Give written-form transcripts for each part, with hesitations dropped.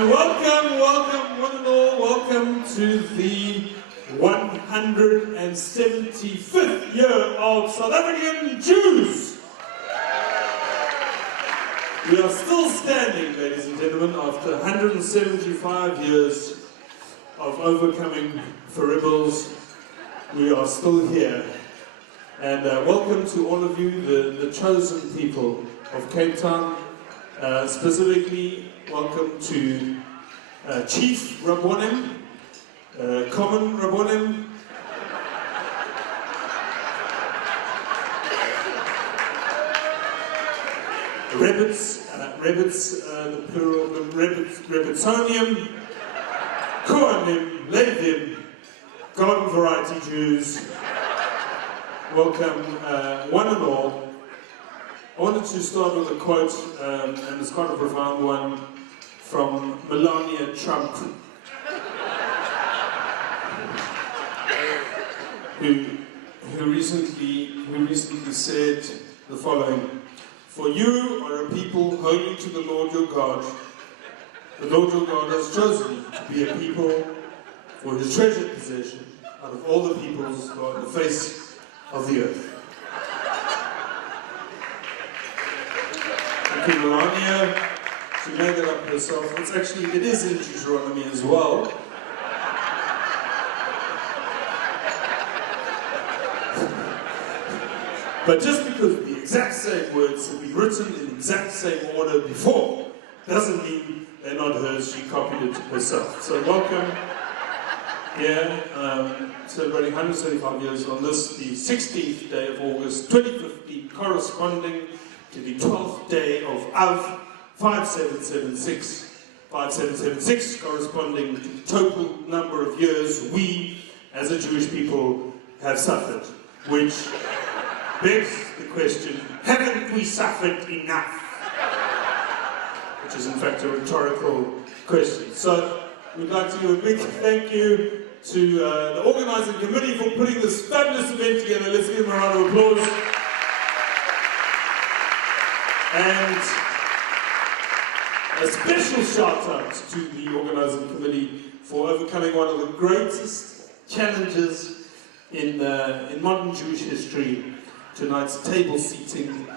And welcome, one and all, welcome to the 175th year of South African Jews. We are still standing, ladies and gentlemen, after 175 years of overcoming foibles. We are still here. And welcome to all of you, the chosen people of Cape Town. Specifically, welcome to Chief Rabbonim, Common Rabbonim, Rebbits, the plural, Rebbitsonium, Kohanim, Levim, Garden Variety Jews. Welcome, one and all. I wanted to start with a quote, and it's kind of a profound one, from Melania Trump, who recently said the following: "For you are a people holy to the Lord your God. The Lord your God has chosen you to be a people for his treasured possession out of all the peoples who are on the face of the earth." Thank you, Melania. She made it up herself. It is in Deuteronomy as well. But just because the exact same words have been written in the exact same order before, doesn't mean they're not hers. She copied it herself. So welcome here, celebrating 175 years on this, the 16th day of August, 2015, corresponding to the 12th day of Av 5776, corresponding to the total number of years we, as a Jewish people, have suffered, which begs the question, haven't we suffered enough? Which is in fact a rhetorical question. So we'd like to give a big thank you to the organising committee for putting this fabulous event together. Let's give them a round of applause. And a special shout out to the organising committee for overcoming one of the greatest challenges in modern Jewish history, tonight's table seating.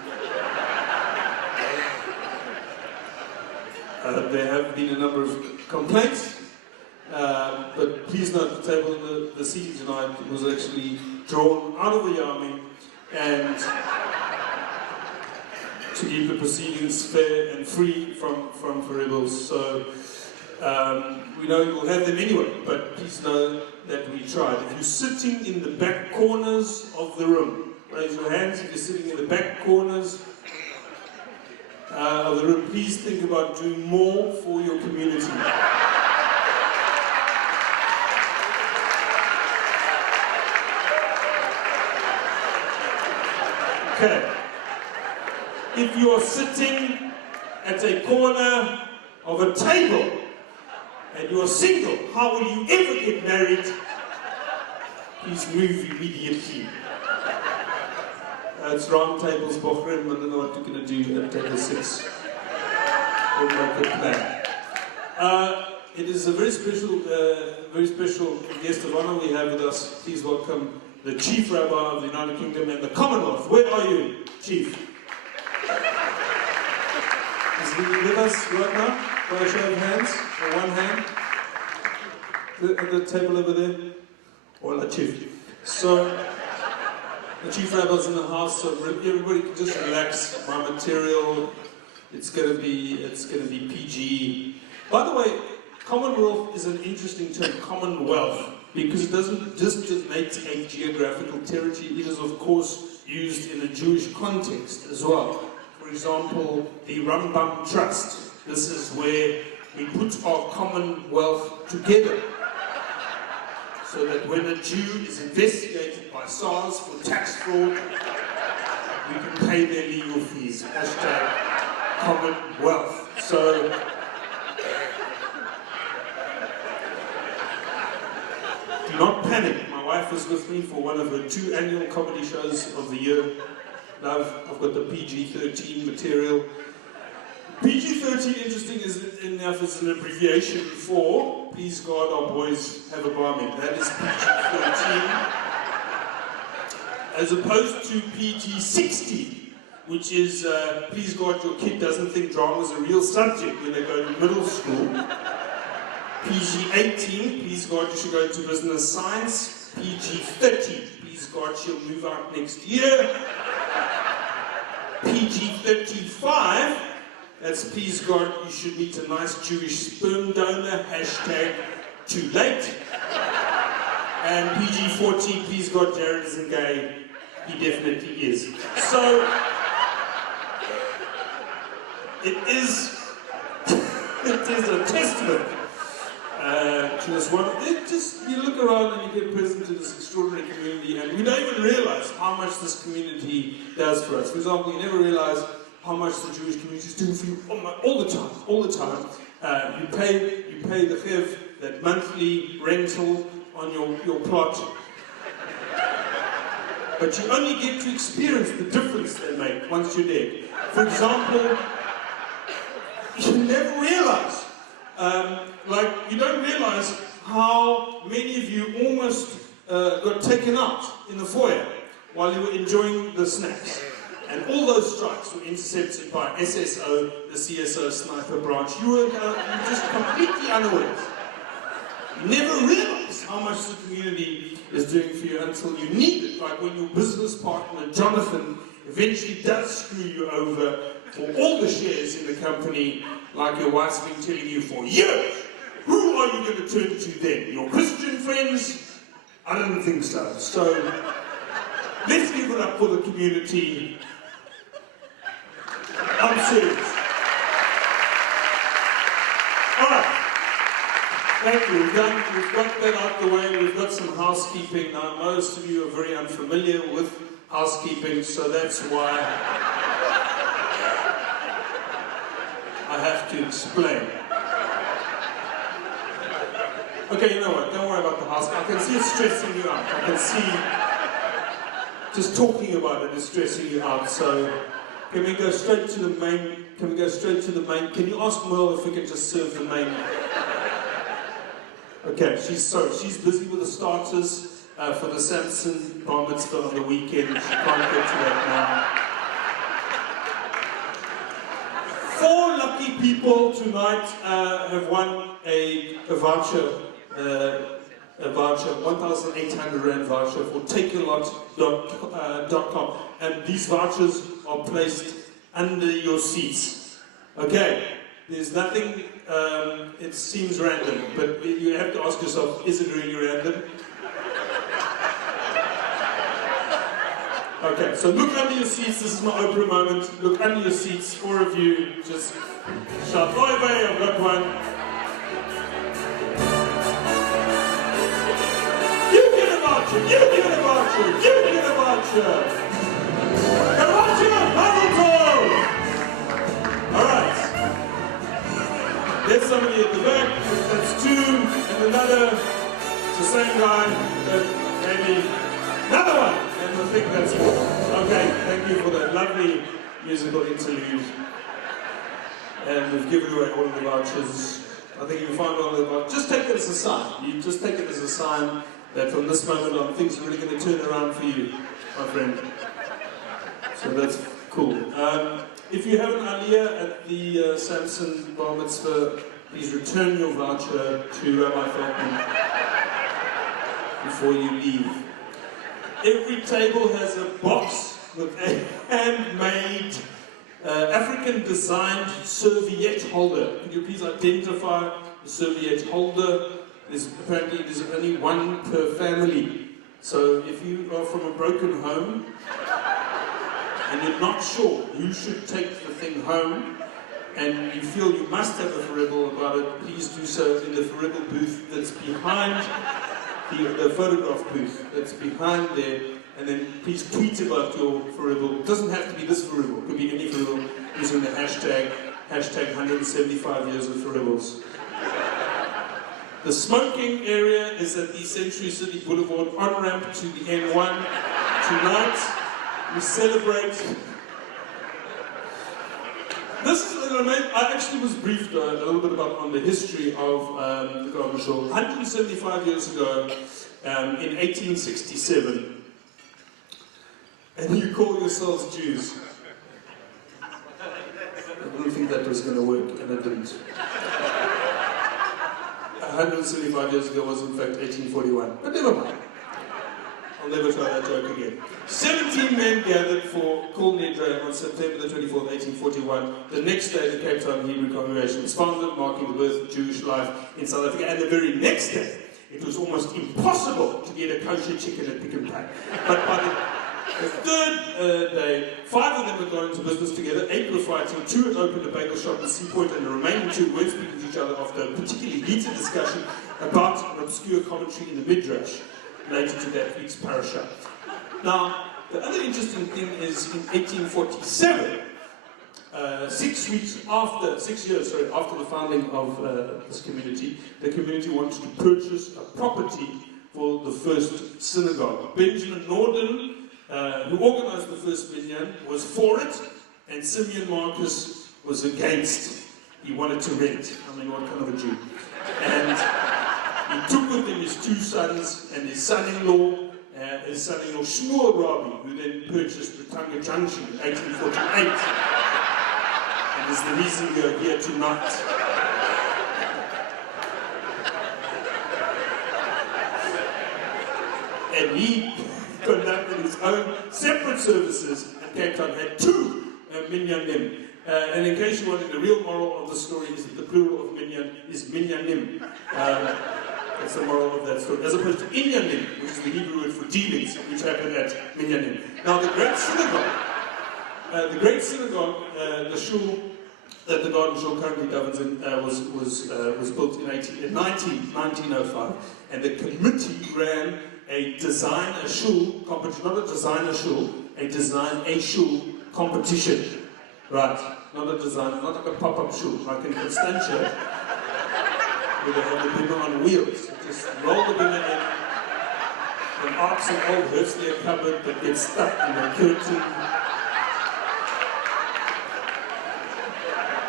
There have been a number of complaints, but please note the table, the seating tonight was actually drawn out of the army and to keep the proceedings fair and free from foibles. So we know you'll have them anyway, but please know that we tried. If you're sitting in the back corners of the room, raise your hands. If you're sitting in the back corners of the room, please think about doing more for your community. Okay. If you are sitting at a corner of a table and you are single, how will you ever get married? Please move immediately. It's round tables, Bochrim, I don't know what you're going to do at table 6. We'll make a plan. It is a very special guest of honor we have with us. Please welcome the Chief Rabbi of the United Kingdom and the Commonwealth. Where are you, Chief? Is he with us right now? By a show of hands, or one hand? At the table over there? Or the Chief? So, the Chief Rabbi's in the house, so everybody can just relax. My material, it's gonna be PG. By the way, Commonwealth is an interesting term, Commonwealth, because it doesn't just make a geographical territory. It is, of course, used in a Jewish context as well. For example, the Rambam Trust. This is where we put our commonwealth together, so that when a Jew is investigated by SARS for tax fraud, we can pay their legal fees. Hashtag Commonwealth. So, do not panic. My wife was with me for one of her 2 annual comedy shows of the year. Love, I've got the PG-13 material. PG-13, interesting enough, is an abbreviation for Please God Our Boys Have a Barmaid. That is PG-13. As opposed to PG-16, which is Please God Your Kid Doesn't Think Drama is a Real Subject when they go to middle school. PG-18, Please God You Should Go into Business Science. PG-30, Please God She'll Move Out next year. PG-35, that's Please God You Should Meet a Nice Jewish Sperm Donor, #too late. And PG-14, Please God Jared isn't gay. He definitely is. So, it is a testament to this one. You look around and you get present to this extraordinary community, and we don't even realize how much this community does for us. For example, you never realize how much the Jewish community is doing for you all the time. You pay the chev, that monthly rental on your plot, but you only get to experience the difference they make once you're dead. For example, you never realize, you don't realize how many of you almost got taken out in the foyer while you were enjoying the snacks. And all those strikes were intercepted by SSO, the CSO sniper branch. You were just completely unaware. You never realize how much the community is doing for you until you need it. Like when your business partner, Jonathan, eventually does screw you over for all the shares in the company, like your wife's been telling you for years. Who are you going to turn to then? Your Christian friends? I don't think so. So, let's give it up for the community. I'm serious. Alright. Thank you. We've got that out the way. We've got some housekeeping. Now, most of you are very unfamiliar with housekeeping, so that's why I have to explain. Okay, you know what? Don't worry about the house. I can see it's stressing you out. I can see just talking about it is stressing you out. So can we go straight to the main? Can we go straight to the main? Can you ask Merle if we can just serve the main? Okay, she's busy with the starters for the Samson bar mitzvah on the weekend. She can't get to that now. 4 lucky people tonight have won a voucher. A voucher, 1,800 Rand voucher for takealot.com, and these vouchers are placed under your seats. Okay, there's nothing, it seems random, but you have to ask yourself, is it really random? Okay, so look under your seats, this is my Oprah moment. Look under your seats, 4 of you, just shout, "Oi, boy, I've got one." You get a voucher! You get a voucher! You get a voucher! A voucher! Mazel tov! Alright. There's somebody at the back, that's 2, and another, it's the same guy, that maybe another one, and I think that's 4. Okay, thank you for that lovely musical interlude. And we've given away all of the vouchers. I think you find all of the vouchers. Just take it as a sign. You just take it as a sign that from this moment on, things are really going to turn around for you, my friend. So that's cool. If you have an aliyah at the Samson bar mitzvah, please return your voucher to Rabbi Feldman before you leave. Every table has a box with a handmade, African-designed serviette holder. Could you please identify the serviette holder? Apparently there's only one per family. So if you are from a broken home and you're not sure who should take the thing home, and you feel you must have a faribble about it, please do so in the faribble booth that's behind the photograph booth that's behind there, and then please tweet about your faribble. It doesn't have to be this faribble, it could be any faribble using the hashtag 175 years of faribbles. The smoking area is at the Century City Boulevard on-ramp to the N1. Tonight, we celebrate. This is I actually was briefed a little bit about on the history of the Garden Show. 175 years ago, in 1867, and you call yourselves Jews. I didn't think that was going to work, and it didn't. 175 years ago was in fact 1841, but never mind. I'll never try that joke again. 17 men gathered for Kol Nidre on September the 24th, 1841. The next day, the Cape Town Hebrew congregation was founded, marking the birth of Jewish life in South Africa. And the very next day, it was almost impossible to get a kosher chicken at Pick n Pay. But by the third day, 5 of them had gone into business together, 8 were fighting, 2 had opened a bagel shop in Seapoint, and the remaining 2 weren't speaking to each other after a particularly heated discussion about an obscure commentary in the Midrash related to that week's parasha. Now, the other interesting thing is in 1847, 6 years after the founding of this community, the community wanted to purchase a property for the first synagogue. Benjamin Norden, who organized the first minyan, was for it, and Simeon Marcus was against. He wanted to rent. I mean, what kind of a Jew? And he took with him his 2 sons and his son-in-law Shmuel Rabi, who then purchased Rutanga Junction in 1848, and is the reason we are here tonight. And he conducted his own separate services at Cape Town, had 2 minyanim. And in case you wanted, the real moral of the story is that the plural of minyan is minyanim. That's the moral of that story, as opposed to inyanim, which is the Hebrew word for dealings, which happened at minyanim. Now, the great synagogue, the shul that the Garden Shul currently governs in, was built in 1905, and the committee ran a design a shul competition, not a design a shul, a design a shul competition. Right, not a design, not like a pop-up shul, like in Constantia, where they have the bimmer on wheels. You just roll the bimmer in, an arcs and old Herzliya cupboard that gets stuck in the curtain.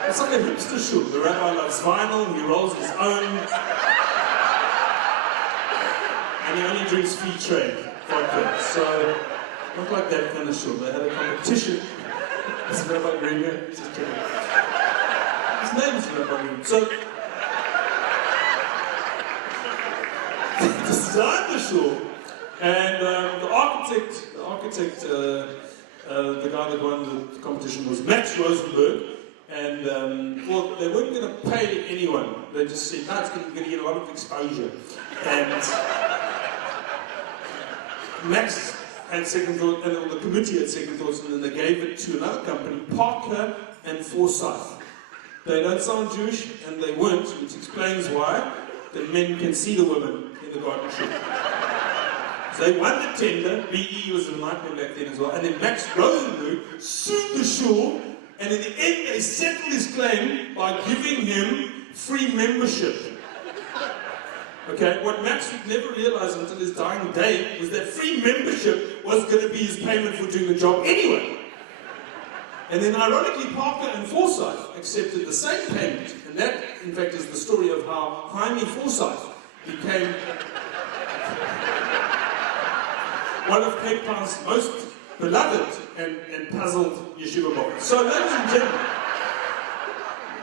It's like a hipster shul. The rabbi loves vinyl, he rolls his own, and he only drinks free trade vodka. So, not like that kind of shul. They had a competition. This is Rabbi Green here. Just kidding. His name is Rabbi Green. So, they designed the shul, and the architect, the guy that won the competition was Max Rosenberg, and well, they weren't going to pay anyone. They just said, no, it's going to get a lot of exposure. And Max had second thought, and the committee had second thoughts, and then they gave it to another company, Parker and Forsyth. They don't sound Jewish, and they weren't, which explains why the men can see the women in the garden shop. So they won the tender. BE was a nightmare back then as well, and then Max Rosenberg sued the shul, and in the end they settled his claim by giving him free membership. Okay, what Max would never realize until his dying day was that free membership was going to be his payment for doing the job anyway. And then ironically, Parker and Forsyth accepted the same payment. And that, in fact, is the story of how Jaime Forsyth became one of Cape Town's most beloved and puzzled yeshiva boys. So, ladies and gentlemen,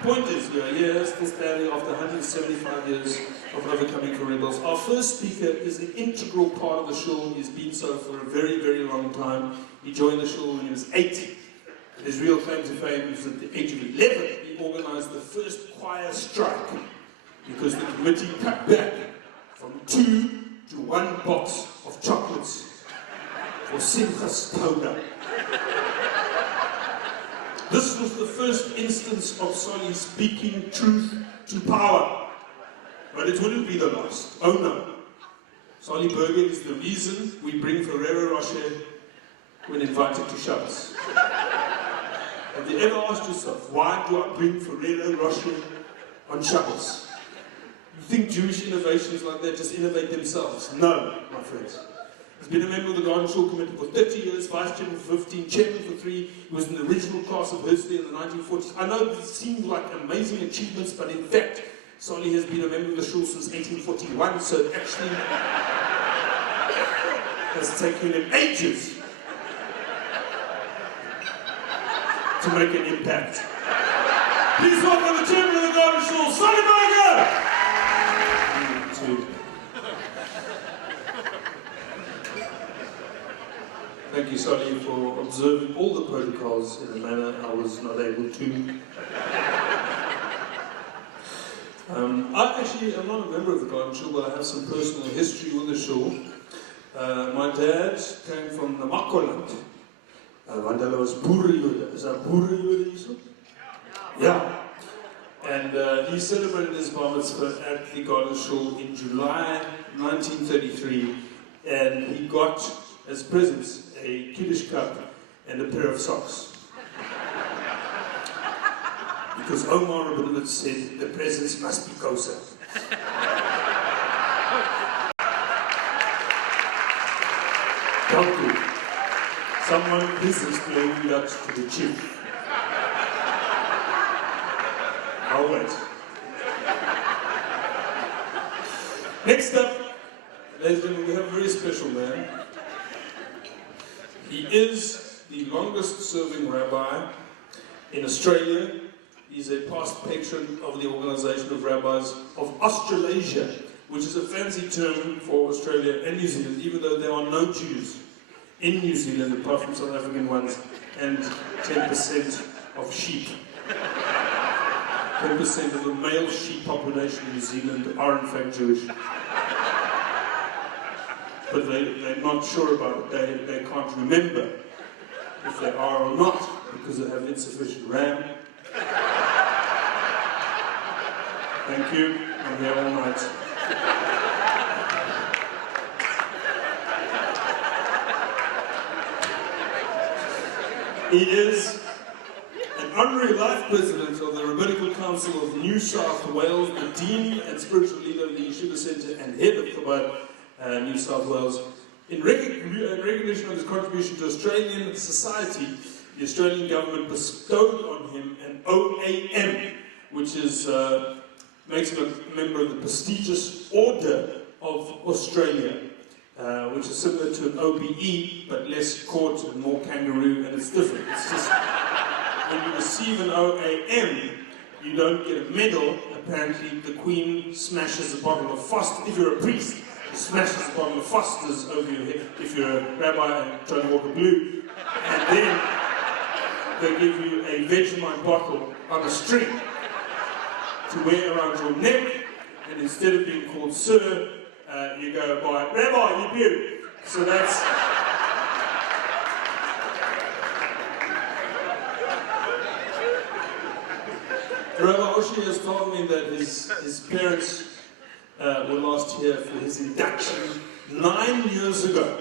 the point is, we are here still standing after 175 years of overcoming for rebels. Our first speaker is an integral part of the shul. He's been so for a very, very long time. He joined the shul when he was 8. His real claim to fame is at the age of 11, he organized the first choir strike because the committee cut back from 2 to 1 box of chocolates for Simchas Torah. This was the first instance of Solly speaking truth to power. But it wouldn't be the last. Oh no. Solly Burger is the reason we bring Ferrero Rocher when invited to Shabbos. Have you ever asked yourself, why do I bring Ferrero Rocher on Shabbos? You think Jewish innovations like that just innovate themselves? No, my friends. He's been a member of the Garden Shore Committee for 30 years, Vice Chairman for 15, Chairman for 3. He was in the original class of Hursley in the 1940s. I know these seem like amazing achievements, but in fact, Solly has been a member of the Shore since 1841, so it actually has taken him ages to make an impact. Please welcome the Chairman of the Garden Shore, Solly Berger! Thank you, Solly, for observing all the protocols in a manner I was not able to. I actually am not a member of the Garden Shore, but I have some personal history with the Shore. My dad came from the Namakoland. Mandela was Boerenjode. Is that Boerenjode? Yeah. And he celebrated his bar mitzvah at the Garden Shore in July 1933, and he got as presents a Kiddush cup and a pair of socks. Because Omar Rabinowitz said the presents must be kosher. Doctor, someone is explaining that to the chief. I'll wait. Next up, ladies and gentlemen, we have a very special man. He is the longest serving rabbi in Australia. He's a past patron of the Organization of Rabbis of Australasia, which is a fancy term for Australia and New Zealand, even though there are no Jews in New Zealand apart from South African ones, and 10% of sheep. 10% of the male sheep population in New Zealand are in fact Jewish. But they're not sure about it. They can't remember if they are or not because they have insufficient RAM. Thank you. I'm here all night. He is an honorary life president of the Rabbinical Council of New South Wales, the dean and spiritual leader of the Yeshiva Centre and head of Chabad New South Wales. In recognition of his contribution to Australian society, the Australian government bestowed on him an OAM, which is, makes him a member of the prestigious Order of Australia, which is similar to an OBE, but less court and more kangaroo, and it's different. It's just, when you receive an OAM, you don't get a medal. Apparently, the Queen smashes a bottle of Foster. If you're a priest, smashes a bottle of Foster's over your head. If you're a rabbi and Johnny Walker Blue, and then they give you a Vegemite bottle on a string to wear around your neck, and instead of being called Sir, you go by Rabbi, you beaut. So that's. Rabbi Oshie has told me that his parents were last here for his induction 9 years ago.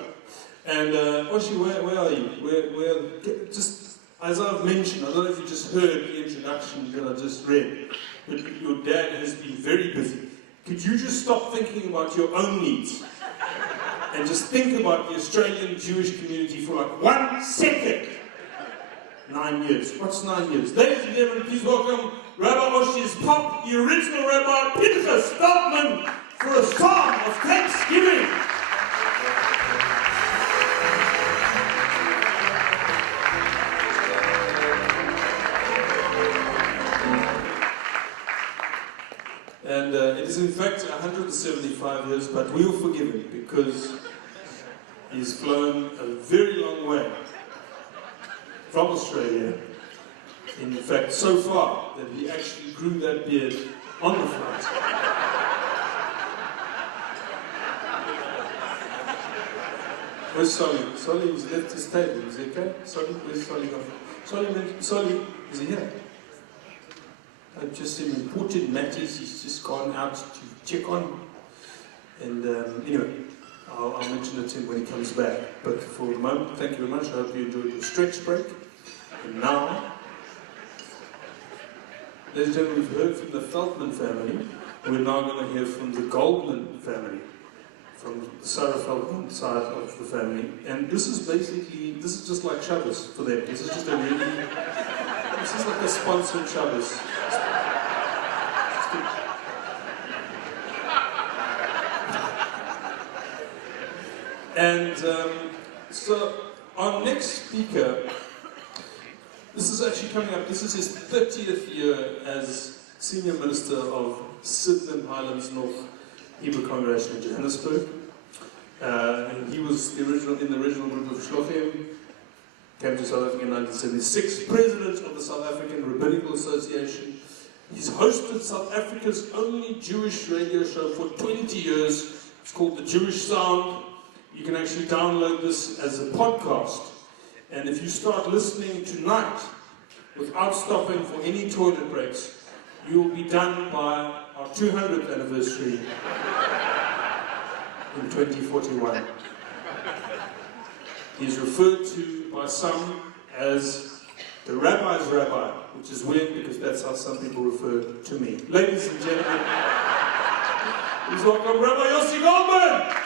And Oshie, where are you? Just as I've mentioned, I don't know if you just heard the introduction that I just read, but your dad has been very busy. Could you just stop thinking about your own needs and just think about the Australian Jewish community for like 1 second? 9 years. What's 9 years? Ladies and gentlemen, please welcome Rabbi Oshie's Pop, the original Rabbi Pinchas Feldman, for a song of thanksgiving. And it is in fact 175 years, but we will forgive him because he's flown a very long way from Australia. In fact, so far that he actually grew that beard on the flight. Where's Solly? Solly's left his table. Is he okay? Solly, where's Solly gone? Solly, is he here? I've just seen important matters. He's just gone out to check on. And anyway, I'll mention it to him when he comes back. But for the moment, thank you very much. I hope you enjoyed your stretch break. And now, ladies and gentlemen, we've heard from the Feldman family. We're now going to hear from the Goldman family. from the Sarah side of the family, and this is just like Shabbos for them. This is just this is like a sponsored Shabbos. And so our next speaker, this is actually coming up, this is his 30th year as Senior Minister of Sydenham Highlands North Hebrew Congregation in Johannesburg. And he was in the original group of Shlochim, came to South Africa in 1976, President of the South African Rabbinical Association. He's hosted South Africa's only Jewish radio show for 20 years. It's called The Jewish Sound. You can actually download this as a podcast. And if you start listening tonight, without stopping for any toilet breaks, you will be done by our 200th anniversary in 2041. He's referred to by some as the rabbi's rabbi, which is weird because that's how some people refer to me. Ladies and gentlemen, please welcome Rabbi Yossi Goldman!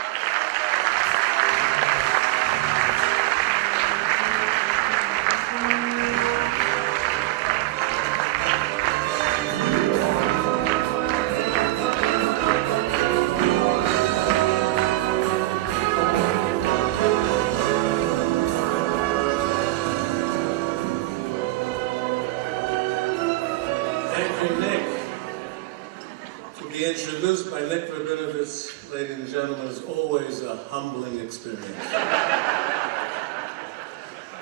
Nik. To be introduced by Nik Rabinowitz, ladies and gentlemen, is always a humbling experience.